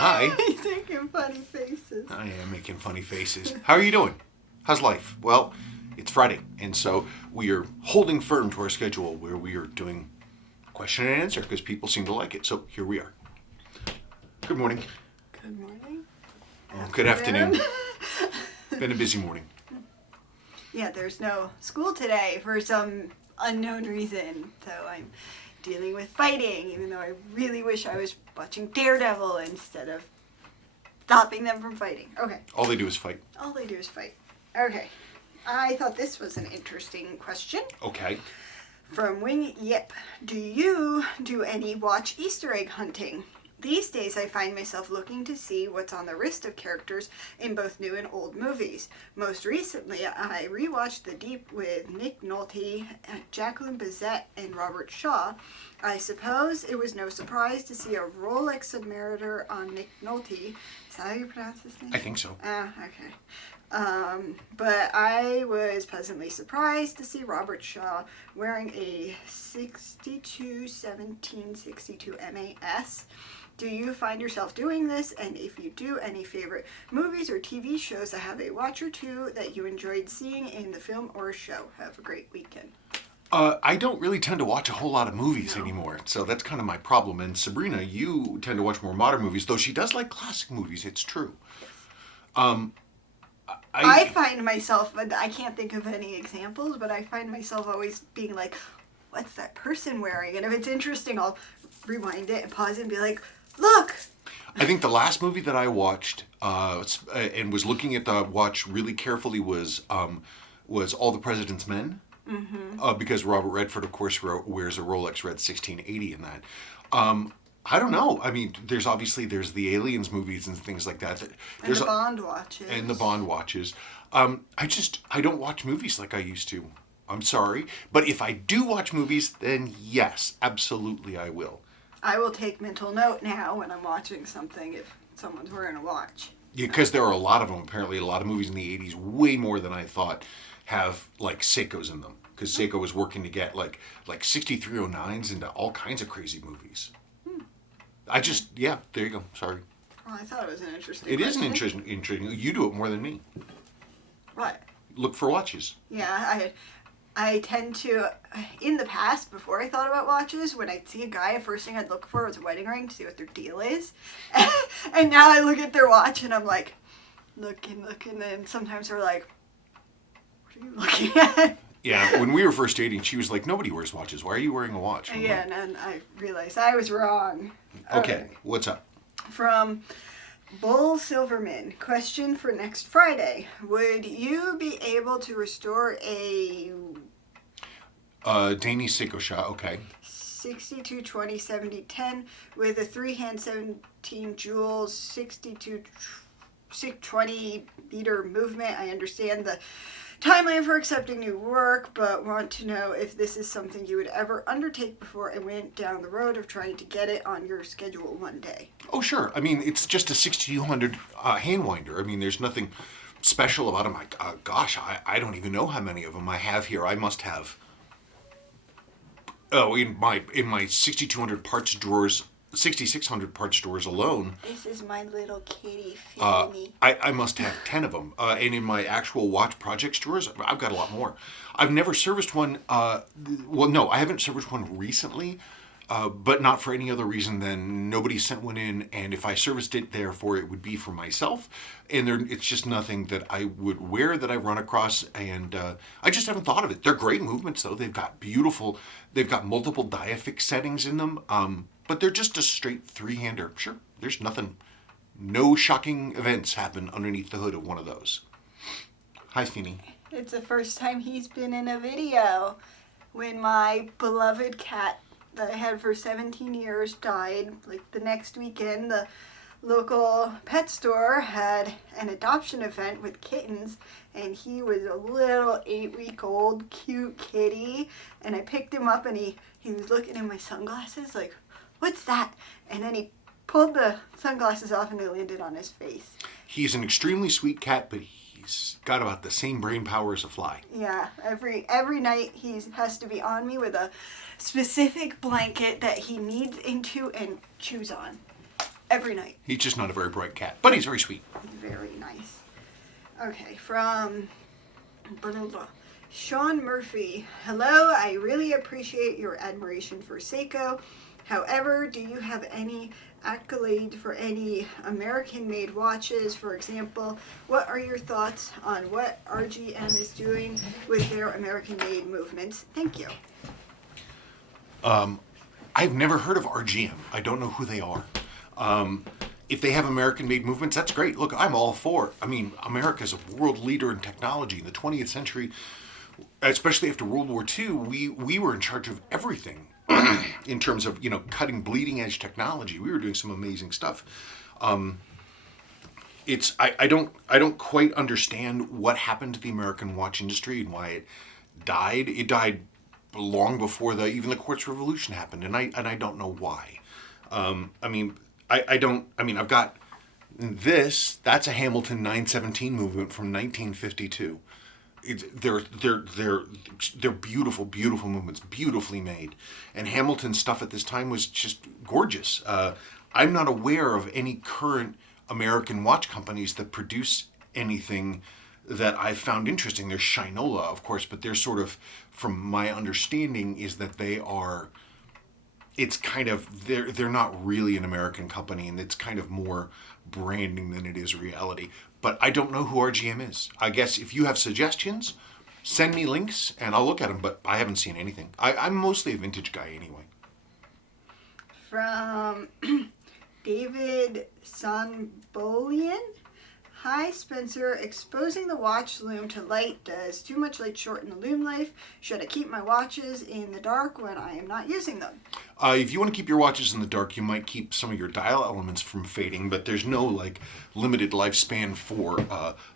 Hi. He's making funny faces. I am making funny faces. How are you doing? How's life? Well, it's Friday, and so we are holding firm to our schedule where we are doing question and answer because people seem to like it. So here we are. Good morning. Good morning. Good afternoon. Been a busy morning. Yeah, there's no school today for some unknown reason, so I'm dealing with fighting, even though I really wish I was watching Daredevil instead of stopping them from fighting. Okay. All they do is fight. All they do is fight. Okay. I thought this was an interesting question. Okay. From Wing Yip. Do you do any watch Easter egg hunting? These days I find myself looking to see what's on the wrist of characters in both new and old movies. Most recently, I rewatched The Deep with Nick Nolte, Jacqueline Bisset, and Robert Shaw. I suppose it was no surprise to see a Rolex submariner on Nick Nolte. Is that how you pronounce his name? I think so. Okay. But I was pleasantly surprised to see Robert Shaw wearing a 1762 MAS. Do you find yourself doing this? And if you do, any favorite movies or TV shows that have a watch or two that you enjoyed seeing in the film or show? Have a great weekend. I don't really tend to watch a whole lot of movies anymore, so that's kind of my problem. And Sabrina, you tend to watch more modern movies, though she does like classic movies, it's true. I find myself, I can't think of any examples, but I find myself always being like, what's that person wearing? And if it's interesting, I'll rewind it and pause it and be like, look! I think the last movie that I watched and was looking at the watch really carefully was All the President's Men. Mm-hmm. Because Robert Redford, of course, wears a Rolex Red 1680 in that. I don't know. I mean, there's the Aliens movies and things like that. And the Bond watches. And the Bond watches. I don't watch movies like I used to. I'm sorry. But if I do watch movies, then yes, absolutely I will. I will take mental note now when I'm watching something if someone's wearing a watch. Yeah, because there are a lot of them. Apparently, a lot of movies in the 80s, way more than I thought, have like Seikos in them. Because Seiko was working to get like 6309s into all kinds of crazy movies. There you go. Sorry. Oh, I thought it was an interesting question. It is an interesting. You do it more than me. What? Look for watches. Yeah, I tend to, in the past, before I thought about watches, when I'd see a guy, the first thing I'd look for was a wedding ring to see what their deal is. And now I look at their watch and I'm like, looking, and sometimes they're like, what are you looking at? Yeah, when we were first dating, she was like, nobody wears watches. Why are you wearing a watch? Yeah, and I realized I was wrong. Okay, what's up? From Bull Silverman, question for next Friday. Would you be able to restore a... Danish Seiko shot, okay. 6220 7010 with a 3-hand 17 jewels, 620 meter movement. I understand the timeline for accepting new work, but want to know if this is something you would ever undertake before I went down the road of trying to get it on your schedule one day. Oh, sure. I mean, it's just a 6200 hand winder. I mean, there's nothing special about them. I don't even know how many of them I have here. I must have... Oh, in my 6200 parts drawers, 6600 parts drawers alone. This is my little kitty, Fanny. I must have 10 of them. And in my actual watch projects drawers, I've got a lot more. I've never serviced one. I haven't serviced one recently, but not for any other reason than nobody sent one in. And if I serviced it, therefore, it would be for myself. And it's just nothing that I would wear that I run across. And I just haven't thought of it. They're great movements, though. They've got multiple diaphic settings in them. But they're just a straight 3-hander. Sure, there's nothing. No shocking events happen underneath the hood of one of those. Hi, Feeny. It's the first time he's been in a video. When my beloved cat that I had for 17 years died, like the next weekend, the local pet store had an adoption event with kittens, and he was a little 8-week-old cute kitty, and I picked him up and he was looking in my sunglasses like, what's that? And then he pulled the sunglasses off and they landed on his face. He's an extremely sweet cat, but he's got about the same brain power as a fly. Yeah, every night he has to be on me with a specific blanket that he kneads into and chews on. every night. He's just not a very bright cat, but he's very sweet. Very nice. Okay, from Sean Murphy. Hello, I really appreciate your admiration for Seiko. However, do you have any accolade for any American-made watches? For example, what are your thoughts on what RGM is doing with their American-made movements? Thank you. I've never heard of RGM. I don't know who they are. If they have American-made movements, that's great. Look, I'm all for it. I mean, America's a world leader in technology. In the 20th century, especially after World War II, we were in charge of everything in terms of, cutting bleeding-edge technology. We were doing some amazing stuff. I don't quite understand what happened to the American watch industry and why it died. It died long before even the Quartz Revolution happened, and I don't know why. I've got this. That's a Hamilton 917 movement from 1952. They're beautiful, beautiful movements, beautifully made. And Hamilton's stuff at this time was just gorgeous. I'm not aware of any current American watch companies that produce anything that I've found interesting. There's Shinola, of course, but they're sort of, from my understanding, is that they're not really an American company, and it's kind of more branding than it is reality. But I don't know who RGM is. I guess if you have suggestions, send me links and I'll look at them, but I haven't seen anything. I'm mostly a vintage guy anyway. From David Sonbolian. Hi, Spencer. Exposing the watch lume to light does too much light shorten the lume life. Should I keep my watches in the dark when I am not using them? If you want to keep your watches in the dark, you might keep some of your dial elements from fading, but there's no limited lifespan for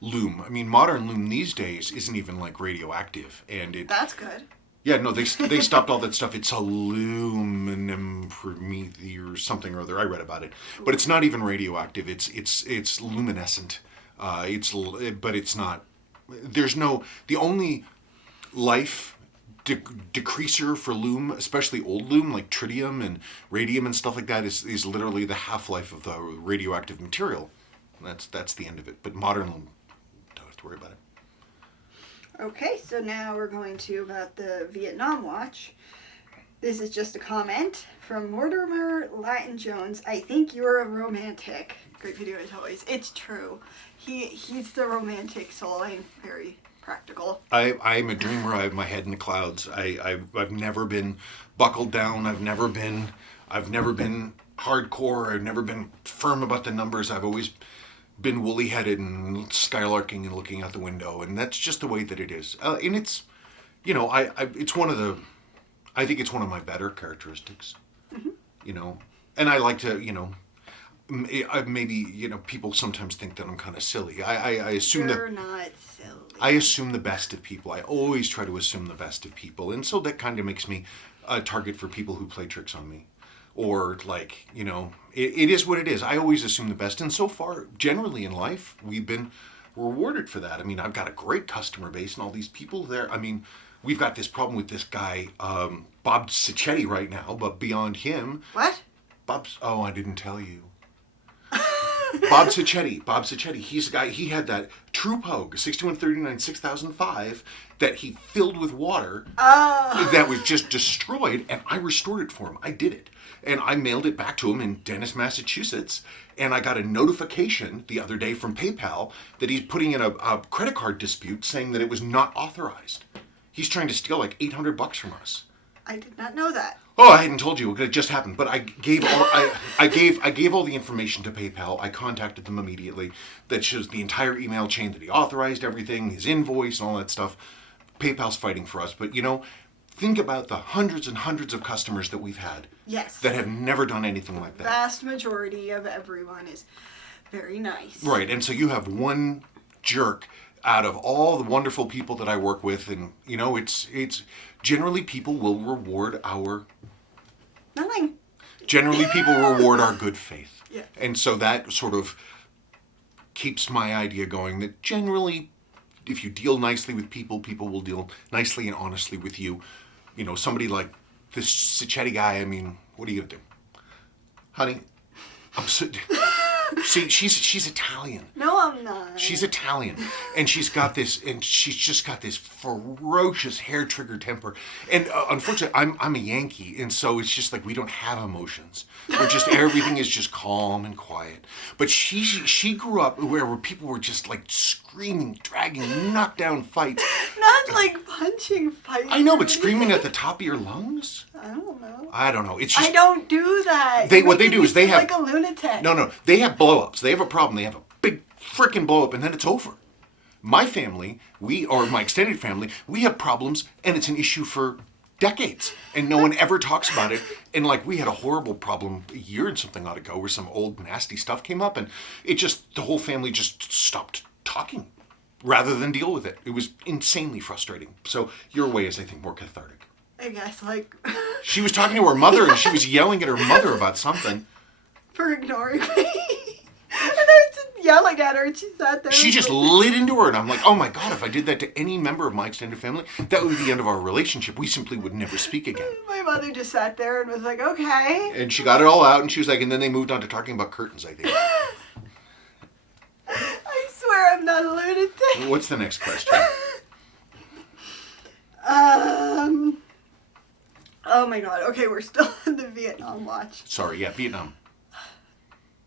lume. I mean, modern lume these days isn't even radioactive, and That's good. Yeah, no, they stopped all that stuff. It's aluminum promethy or something or other. I read about it, but it's not even radioactive. It's luminescent. But it's not. The only life decreaser for lume, especially old lume like tritium and radium and stuff like that, is literally the half-life of the radioactive material. That's the end of it. But modern lume, don't have to worry about it. Okay, so now we're going to about the Vietnam watch. This is just a comment from Mortimer Latin Jones. I think you're a romantic. Great video as always. It's true. He's the romantic soul. I'm very practical. I'm a dreamer. I have my head in the clouds. I've never been buckled down. I've never been hardcore. I've never been firm about the numbers. I've always been woolly-headed and skylarking and looking out the window, and that's just the way that it is. And it's, it's one of the, I think it's one of my better characteristics. Mm-hmm. And I like to, maybe people sometimes think that I'm kind of silly. I assume You're not silly. I assume the best of people. I always try to assume the best of people, and so that kind of makes me a target for people who play tricks on me. Or it is what it is. I always assume the best. And so far, generally in life, we've been rewarded for that. I mean, I've got a great customer base and all these people there. I mean, we've got this problem with this guy, Bob Sacchetti right now, but beyond him... What? I didn't tell you. Bob Sacchetti. He's a guy, he had that True Pogue, 6139 6005, that he filled with water that was just destroyed, and I restored it for him. I did it. And I mailed it back to him in Dennis, Massachusetts, and I got a notification the other day from PayPal that he's putting in a credit card dispute saying that it was not authorized. He's trying to steal $800 from us. I did not know that. Oh, I hadn't told you. It just happened. But I gave all the information to PayPal. I contacted them immediately. That shows the entire email chain that he authorized everything, his invoice, and all that stuff. PayPal's fighting for us. But think about the hundreds and hundreds of customers that we've had. Yes. That have never done anything like that. Vast majority of everyone is very nice. Right, and so you have one jerk out of all the wonderful people that I work with, and it's generally people will reward our... Nothing. Generally people reward our good faith. Yeah. And so that sort of keeps my idea going that generally if you deal nicely with people, people will deal nicely and honestly with you. Somebody like this Sacchetti guy, I mean, what are you going to do? Honey, See, she's Italian. No, I'm not. She's Italian, and she's just got this ferocious hair trigger temper. And unfortunately, I'm a Yankee, and so it's just like we don't have emotions. We're just everything is just calm and quiet. But she grew up where people were just like screaming, dragging, knockdown fights. Not like punching fights. I know, but screaming at the top of your lungs. I don't know. It's just I don't do that. what they do is they have like a lunatic. No, they have blow-ups. They have a problem. They have a big freaking blow-up, and then it's over. My family, my extended family, we have problems, and it's an issue for decades, and no one ever talks about it. And like we had a horrible problem a year and something ought ago, where some old nasty stuff came up, and the whole family just stopped talking, rather than deal with it. It was insanely frustrating. So your way is, I think, more cathartic. I guess, like... She was talking to her mother, and she was yelling at her mother about something. For ignoring me. And I was just yelling at her, and she sat there. She just lit into her, and I'm like, oh my God, if I did that to any member of my extended family, that would be the end of our relationship. We simply would never speak again. My mother just sat there and was like, okay. And she got it all out, and she was like, and then they moved on to talking about curtains, I think. I swear I'm not a lunatic. What's the next question? Oh my God. Okay, we're still on the Vietnam watch. Sorry, yeah, Vietnam.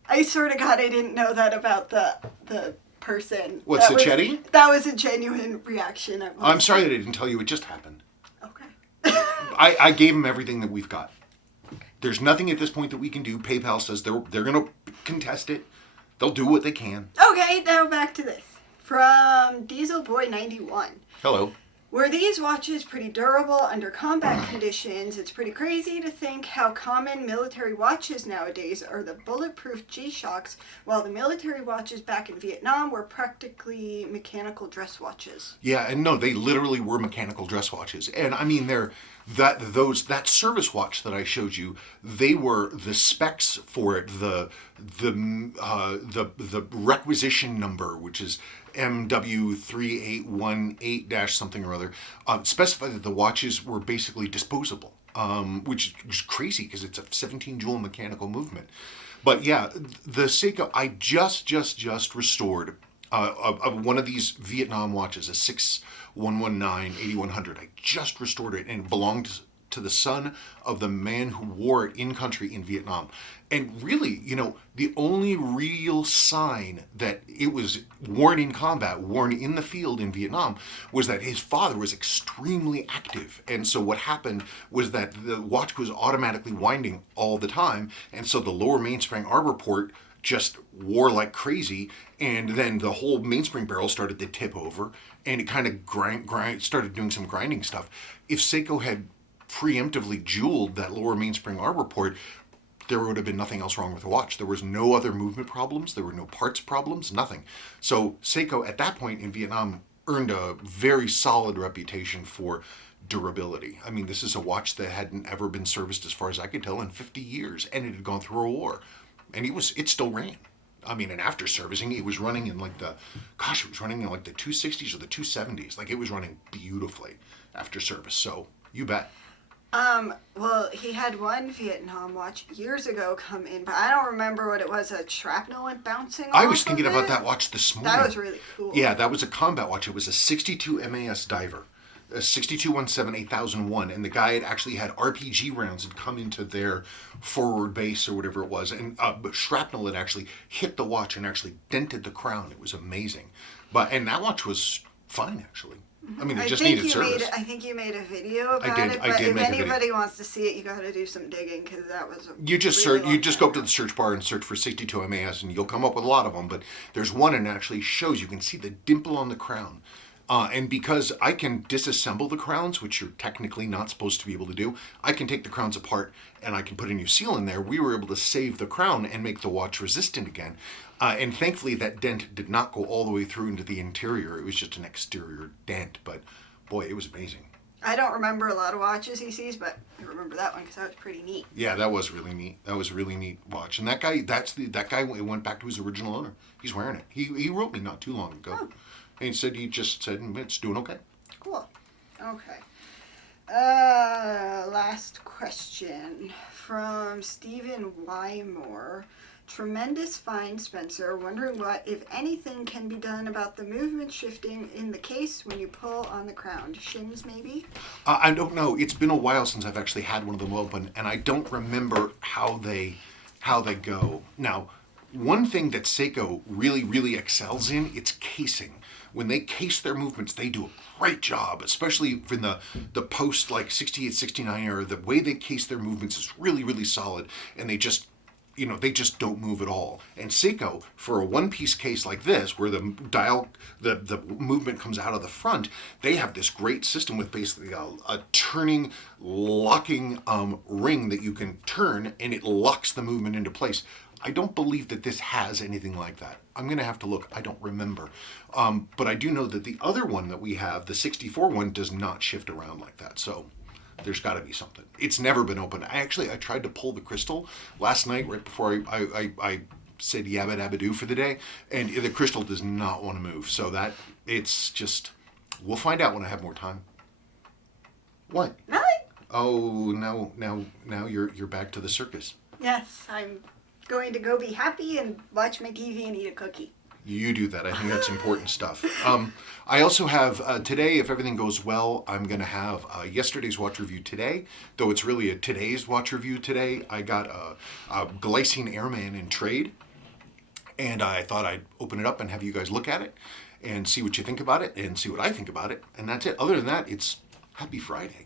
I swear to God, I didn't know that about the person. What's the Chetty? That was a genuine reaction. I'm sorry that I didn't tell you. It just happened. Okay. I gave him everything that we've got. Okay. There's nothing at this point that we can do. PayPal says they're going to contest it. They'll do what they can. Okay, now back to this. From Diesel Boy 91. Hello. Were these watches pretty durable under combat conditions? It's pretty crazy to think how common military watches nowadays are the bulletproof G-Shocks, while the military watches back in Vietnam were practically mechanical dress watches. Yeah, and no, they literally were mechanical dress watches. And I mean, that service watch that I showed you, they were the specs for it, the requisition number, which is MW3818- something or other, specified that the watches were basically disposable, which is crazy because it's a 17 joule mechanical movement. But yeah, the Seiko, I just restored one of these Vietnam watches, a 6119-8100. I just restored it, and it belonged to the son of the man who wore it in country in Vietnam. And really, the only real sign that it was worn in combat, worn in the field in Vietnam, was that his father was extremely active. And so what happened was that the watch was automatically winding all the time, and so the lower mainspring arbor port just wore like crazy, and then the whole mainspring barrel started to tip over, and it kind of started doing some grinding stuff. If Seiko had preemptively jeweled that lower mainspring arbor port, there would have been nothing else wrong with the watch. There was no other movement problems. There were no parts problems, nothing. So Seiko at that point in Vietnam earned a very solid reputation for durability. I mean, this is a watch that hadn't ever been serviced, as far as I could tell, in 50 years, and it had gone through a war. And it still ran. I mean, and after servicing, it was running in like the 260s or the 270s. Like, it was running beautifully after service. So, you bet. Well, he had one Vietnam watch years ago come in, but I don't remember what it was. A shrapnel went bouncing off I was thinking of about it. that watch this morning. That was really cool. Yeah, that was a combat watch. It was a 62 MAS diver, a 6217-8001, and the guy had actually had RPG rounds had come into their forward base or whatever it was, and but shrapnel had actually hit the watch and actually dented the crown. It was amazing. And that watch was fine, actually. I mean, it just needed service. I think you made a video about it, but if anybody wants to see it, you got to do some digging, because that was You just go up to the search bar and search for 62 MAS, and you'll come up with a lot of them, but there's one and it actually shows, you can see the dimple on the crown. And because I can disassemble the crowns, which you're technically not supposed to be able to do, I can take the crowns apart and I can put a new seal in there. We were able to save the crown and make the watch resistant again. And thankfully that dent did not go all the way through into the interior. It was just an exterior dent, but boy, it was amazing. I don't remember a lot of watches he sees, but I remember that one because that was pretty neat. Yeah, that was really neat. That was a really neat watch. And that guy, went back to his original owner. He's wearing it. He wrote me not too long ago. Oh. And he just said it's doing okay. Cool. Okay. Last question from Stephen Wymore. Tremendous find, Spencer. Wondering what, if anything, can be done about the movement shifting in the case when you pull on the crown. Shins, maybe? I don't know. It's been a while since I've actually had one of them open, and I don't remember how they go. Now, one thing that Seiko really excels in, it's casing. When they case their movements, they do a great job, especially in the post like 68, 69 era. The way they case their movements is really solid, and they just don't move at all. And Seiko, for a one-piece case like this, where the dial, the movement comes out of the front, they have this great system with basically a turning, locking ring that you can turn, and it locks the movement into place. I don't believe that this has anything like that. I'm going to have to look. I don't remember. But I do know that the other one that we have, the 64 one, does not shift around like that. So there's got to be something. It's never been opened. I tried to pull the crystal last night right before I said yabba dabba doo for the day, and the crystal does not want to move. So that it's just, we'll find out when I have more time. What? Nothing. Oh, now you're back to the circus. Yes, I'm going to go be happy and watch my TV and eat a cookie. You do that. I think that's important stuff. I also have today, if everything goes well, I'm going to have yesterday's watch review today, though it's really a today's watch review today. I got a Glycine Airman in trade, and I thought I'd open it up and have you guys look at it and see what you think about it and see what I think about it, and that's it. Other than that, it's Happy Friday.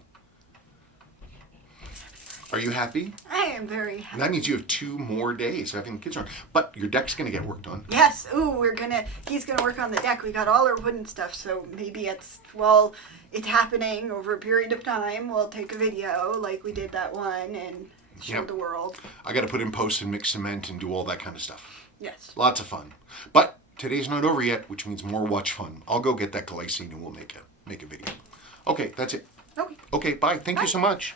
Are you happy? I am very happy. That means you have 2 more days of having the kids around. But your deck's going to get worked on. Yes. Ooh, he's gonna work on the deck. We got all our wooden stuff, so maybe it's happening over a period of time. We'll take a video like we did that one and show the world. I got to put in posts and mix cement and do all that kind of stuff. Yes. Lots of fun. But today's not over yet, which means more watch fun. I'll go get that glycine and we'll make a video. Okay, that's it. Okay. Okay, bye. Thank you so much.